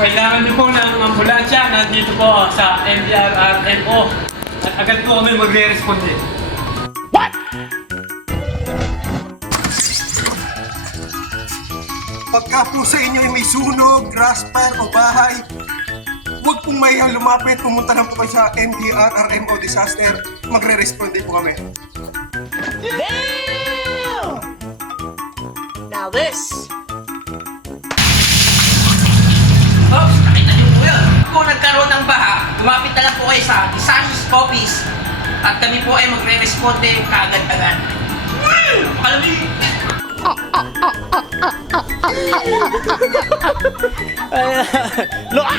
kailangan niyo po ng ambulansya, nandito po sa NDRRMO. At agad po kami magre-responde. Pagka po sa inyo ay may sunog, grass fire o bahay, huwag pong mayang lumapit, pumunta lang po kayo sa NDRRMO Disaster, magre-responde po kami. Damn! Now this. Oops, nakita niyo po yun. Kung nagkaroon ng baha, lumapit na lang po kayo sa Disaster Office at kami po ay magre-responde kaagad-agad. Kalami! Look,